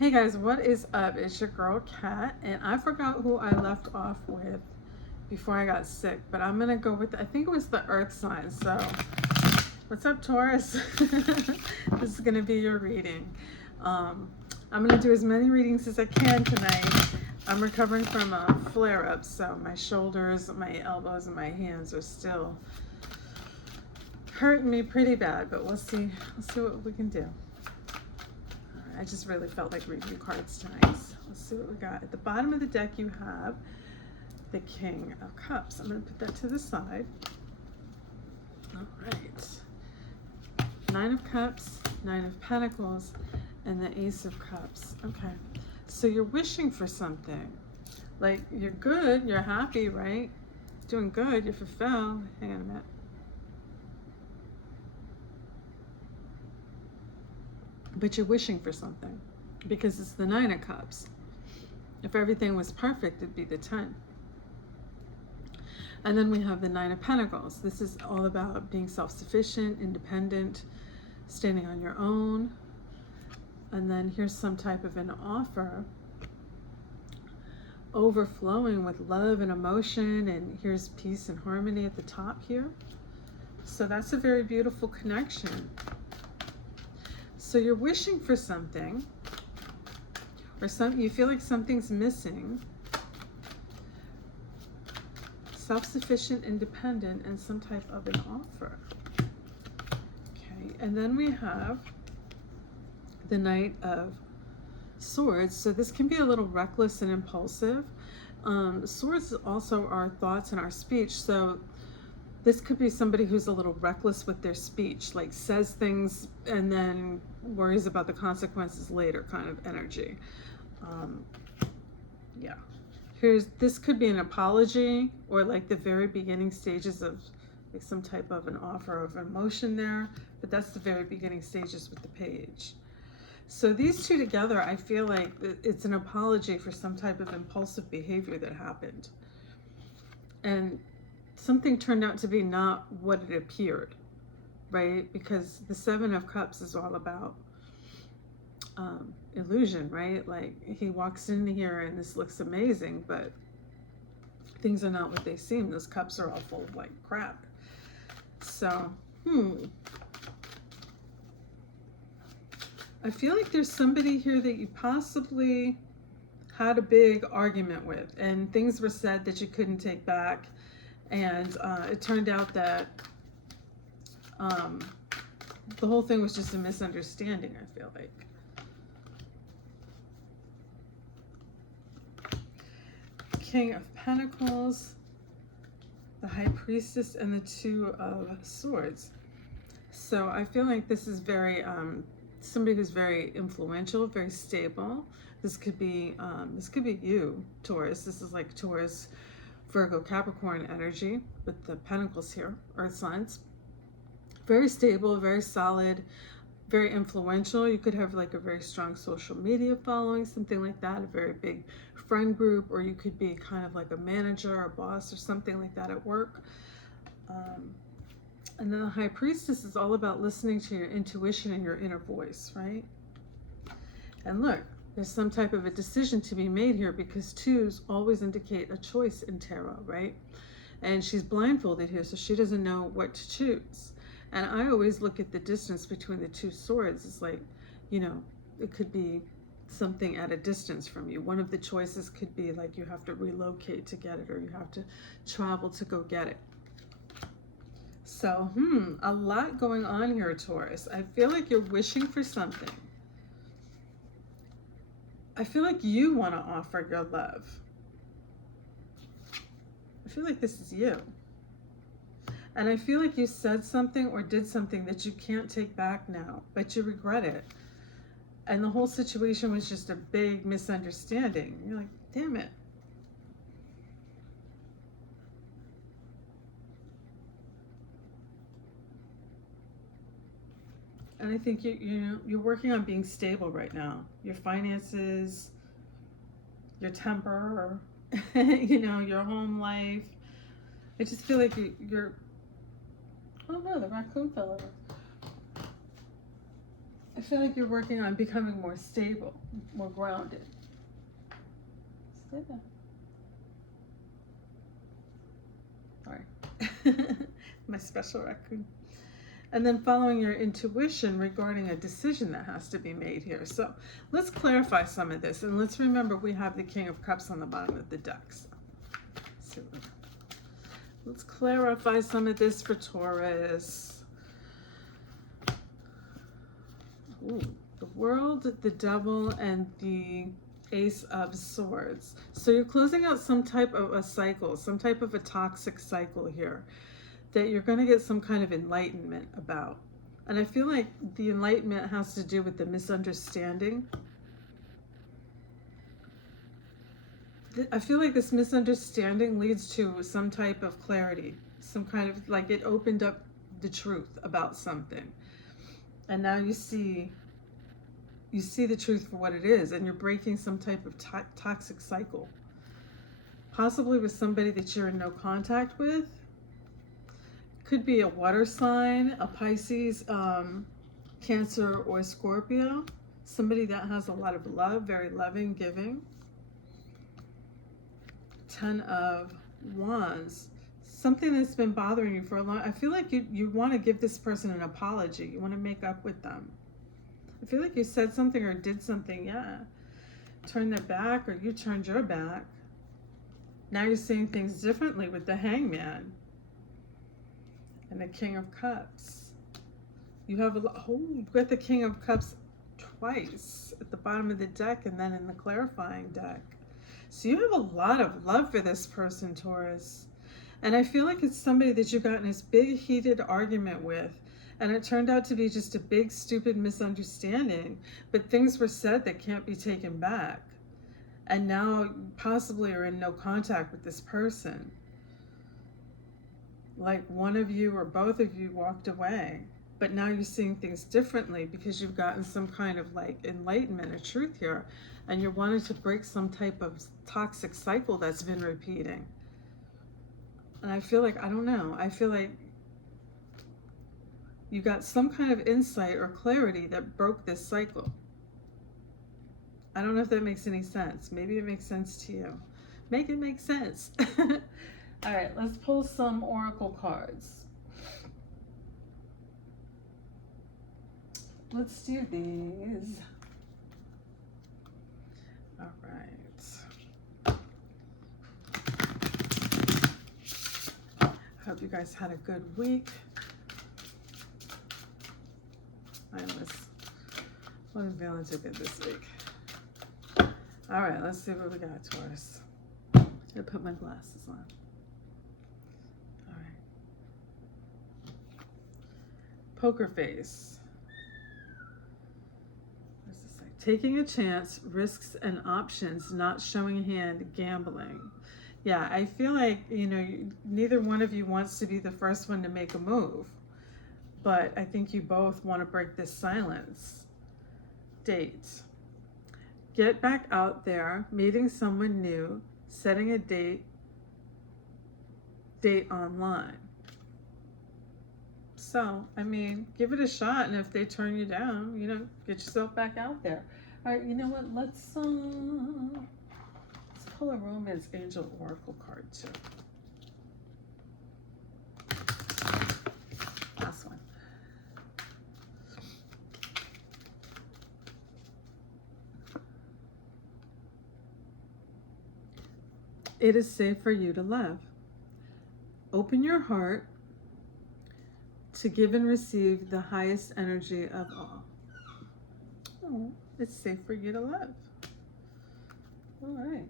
Hey guys, what is up? It's your girl Kat, and I forgot who I left off with before I got sick, but I'm gonna go with I think it was the Earth sign. So, what's up, Taurus? This is gonna be your reading. I'm gonna do as many readings as I can tonight. I'm recovering from a flare-up, so my shoulders, my elbows, and my hands are still hurting me pretty bad. But we'll see. Let's see what we can do. I just really felt like reading cards tonight. So let's see what we got. At the bottom of the deck, you have the King of Cups. I'm going to put that to the side. All right. Nine of Cups, Nine of Pentacles, and the Ace of Cups. Okay. So you're wishing for something. Like, you're good, you're happy, right? Doing good, you're fulfilled. Hang on a minute. But you're wishing for something because it's the Nine of Cups. If everything was perfect, it'd be the 10. And then we have the Nine of Pentacles. This is all about being self-sufficient, independent, standing on your own. And then here's some type of an offer, overflowing with love and emotion. And here's peace and harmony at the top here. So that's a very beautiful connection. So you're wishing for something, or you feel like something's missing. Self-sufficient, independent, and some type of an offer. Okay, and then we have the Knight of Swords. So this can be a little reckless and impulsive. Swords also are thoughts and our speech. So this could be somebody who's a little reckless with their speech, like says things and then worries about the consequences later kind of energy. Yeah. This could be an apology or like the very beginning stages of like some type of an offer of emotion there, but that's the very beginning stages with the page. So these two together, I feel like it's an apology for some type of impulsive behavior that happened. And something turned out to be not what it appeared, right? Because the Seven of Cups is all about illusion, right? Like he walks in here and this looks amazing, but things are not what they seem. Those cups are all full of like crap. So, I feel like there's somebody here that you possibly had a big argument with and things were said that you couldn't take back. And it turned out that the whole thing was just a misunderstanding, I feel like. King of Pentacles, the High Priestess, and the Two of Swords. So I feel like this is very, somebody who's very influential, very stable. This could be you, Taurus. This is like Taurus, Virgo, Capricorn energy with the Pentacles here, Earth signs. Very stable, very solid, very influential. You could have like a very strong social media following, something like that, a very big friend group, or you could be kind of like a manager or boss or something like that at work. And then the High Priestess is all about listening to your intuition and your inner voice, right? And look, there's some type of a decision to be made here because twos always indicate a choice in tarot, right? And she's blindfolded here, so she doesn't know what to choose. And I always look at the distance between the two swords. It's like, you know, it could be something at a distance from you. One of the choices could be like you have to relocate to get it, or you have to travel to go get it. So, a lot going on here, Taurus. I feel like you're wishing for something. I feel like you want to offer your love. I feel like this is you. And I feel like you said something or did something that you can't take back now, but you regret it. And the whole situation was just a big misunderstanding. You're like, damn it. And I think you're working on being stable right now. Your finances, your temper, your home life. I just feel like you're. Oh no, the raccoon fell over. I feel like you're working on becoming more stable, more grounded. Stay there. Sorry. My special raccoon. And then following your intuition regarding a decision that has to be made here. So let's clarify some of this. And let's remember we have the King of Cups on the bottom of the deck. So let's clarify some of this for Taurus. Ooh, the World, the Devil, and the Ace of Swords. So you're closing out some type of a cycle, some type of a toxic cycle here that you're going to get some kind of enlightenment about. And I feel like the enlightenment has to do with the misunderstanding. I feel like this misunderstanding leads to some type of clarity, some kind of, like, it opened up the truth about something. And now you see the truth for what it is, and you're breaking some type of toxic cycle. Possibly with somebody that you're in no contact with. Could be a water sign, a Pisces, Cancer, or Scorpio. Somebody that has a lot of love, very loving, giving. 10 of Wands. Something that's been bothering you for a long time. I feel like you want to give this person an apology. You want to make up with them. I feel like you said something or did something, yeah. Turn their back, or you turned your back. Now you're seeing things differently with the Hangman. And the King of Cups. You have you've got the King of Cups twice at the bottom of the deck and then in the clarifying deck. So you have a lot of love for this person, Taurus. And I feel like it's somebody that you got in this big heated argument with, and it turned out to be just a big stupid misunderstanding, but things were said that can't be taken back. And now possibly are in no contact with this person. Like one of you or both of you walked away, but now you're seeing things differently because you've gotten some kind of like enlightenment or truth here, and you're wanting to break some type of toxic cycle that's been repeating. And I feel like, I don't know, I feel like you got some kind of insight or clarity that broke this cycle. I don't know if that makes any sense. Maybe it makes sense to you. Make it make sense. All right, let's pull some oracle cards. Let's do these. All right. Hope you guys had a good week. I wasn't feeling too good this week. All right, let's see what we got, Taurus. I put my glasses on. All right. Poker face. What's this say? Taking a chance, risks and options, not showing hand, gambling. Yeah, I feel like, neither one of you wants to be the first one to make a move. But I think you both want to break this silence. Date. Get back out there, meeting someone new, setting a date online. So, I mean, give it a shot, and if they turn you down, get yourself back out there. All right, you know what? Let's pull a Romance Angel Oracle card too. Last one. It is safe for you to love. Open your heart to give and receive the highest energy of all. Oh, it's safe for you to love. All right.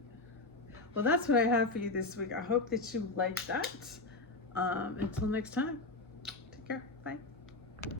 Well, that's what I have for you this week. I hope that you like that. Until next time, take care. Bye.